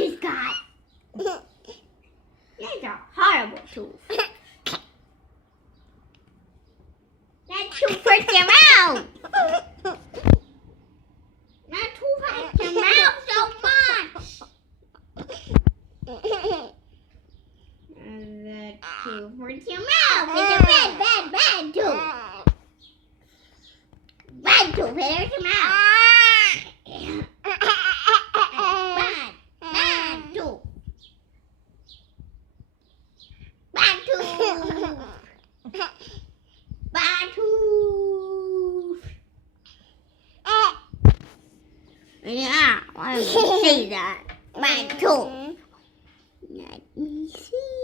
just got. That's a horrible tooth. That tooth hurts your mouth. That tooth hurts your mouth so much. And that tooth hurts your mouth. It's a bad tooth. Bad tooth hurts your mouth. Bad tooth. Bad tooth. Bad tooth. Yeah, why don't you say that? Bad tooth. Let me see.